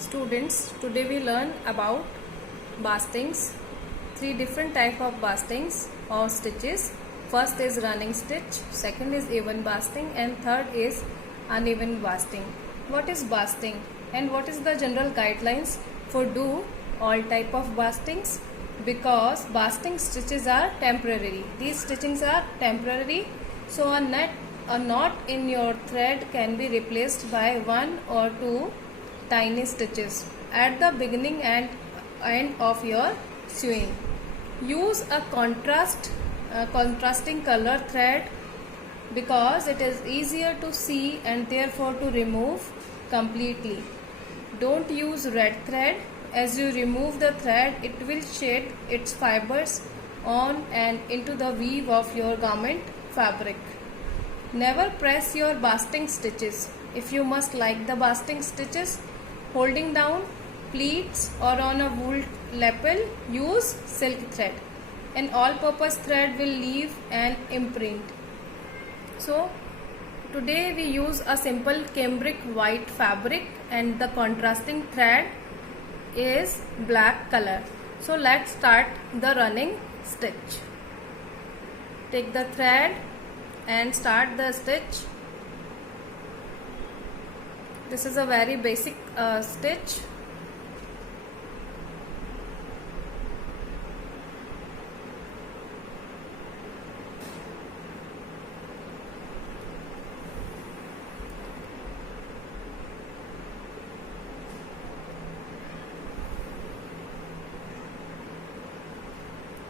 Students, today we learn about bastings. Three different type of bastings or stitches. First is running stitch, second is even basting, and third is uneven basting. What is basting and what is the general guidelines for do all type of bastings? Because basting stitches are temporary. These stitchings are temporary, so a knot in your thread can be replaced by one or two tiny stitches at the beginning and end of your sewing. Use a contrasting color thread because it is easier to see and therefore to remove completely. Don't use red thread. As you remove the thread, it will shed its fibers on and into the weave of your garment fabric. Never press your basting stitches. If you must like the basting stitches, holding down pleats or on a wool lapel, use silk thread. An all-purpose thread will leave an imprint. So, today we use a simple cambric white fabric and the contrasting thread is black color. So, let's start the running stitch. Take the thread and start the stitch. This is a very basic stitch.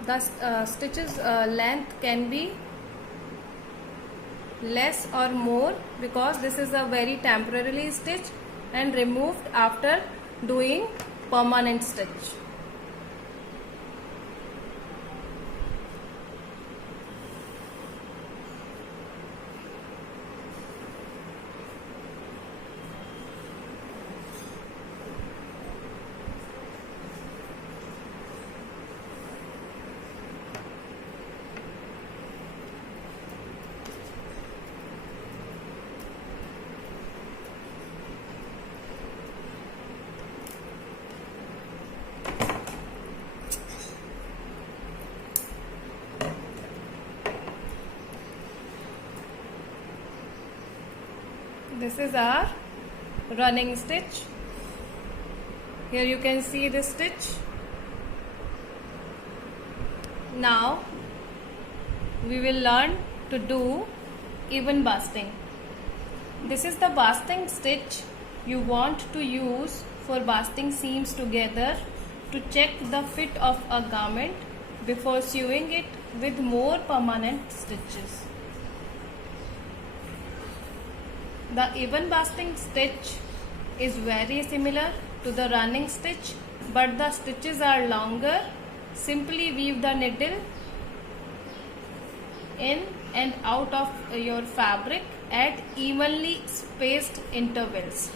The stitches length can be less or more because this is a very temporary stitch and removed after doing permanent stitch. This is our running stitch. Here you can see this stitch. Now we will learn to do even basting. This is the basting stitch you want to use for basting seams together to check the fit of a garment before sewing it with more permanent stitches. The even basting stitch is very similar to the running stitch, but the stitches are longer. Simply weave the needle in and out of your fabric at evenly spaced intervals.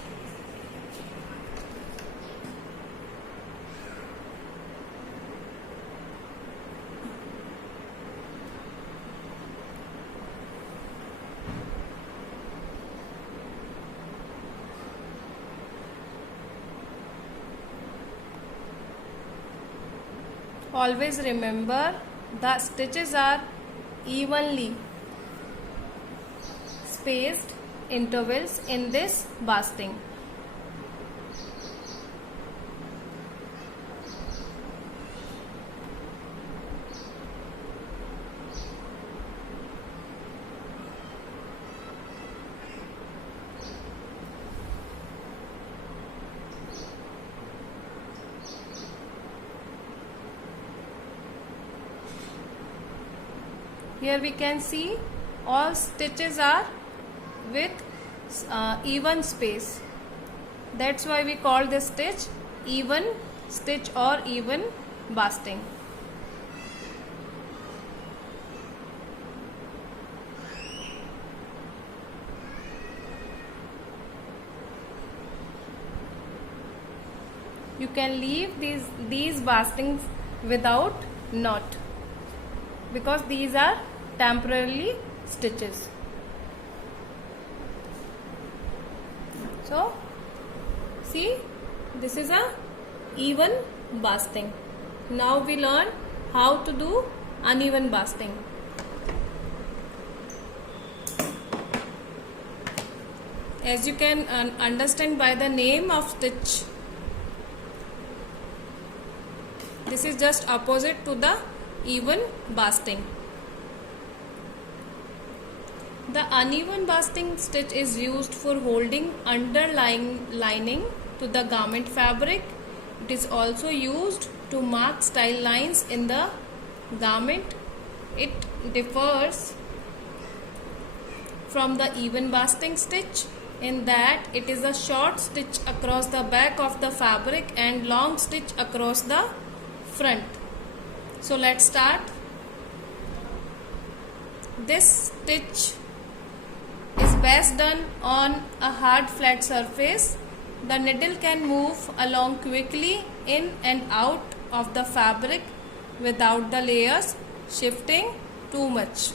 Always remember the stitches are evenly spaced intervals in this basting. Here we can see all stitches are with even space. That's why we call this stitch even stitch or even basting. You can leave these bastings without knot because these are temporarily stitches. So see, This is a even basting. Now we learn how to do uneven basting. As you can understand by the name of stitch, this is just opposite to the even basting. The uneven basting stitch is used for holding underlying lining to the garment fabric. It is also used to mark style lines in the garment. It differs from the even basting stitch in that it is a short stitch across the back of the fabric and long stitch across the front. So let's start. This stitch is best done on a hard flat surface. The needle can move along quickly in and out of the fabric without the layers shifting too much.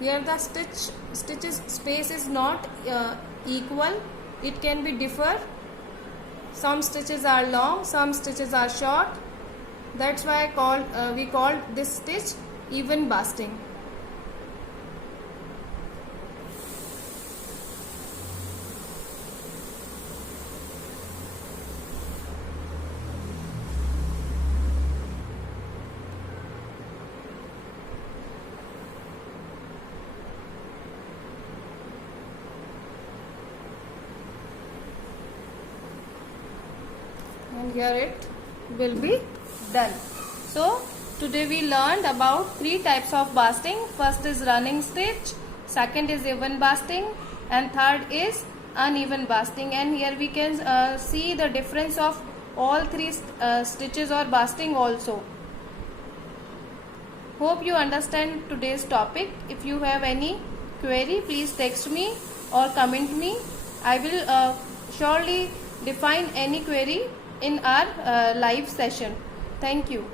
Here the stitches space is not equal. It can be differ. Some stitches are long, some stitches are short. That's why we called this stitch even basting. And here it will be done. So today we learned about 3 types of basting. First is running stitch, second is even basting, and third is uneven basting. And here we can see the difference of all 3 stitches or basting also. Hope you understand today's topic. If you have any query, please text me or comment me. I will surely define any query in our live session. Thank you.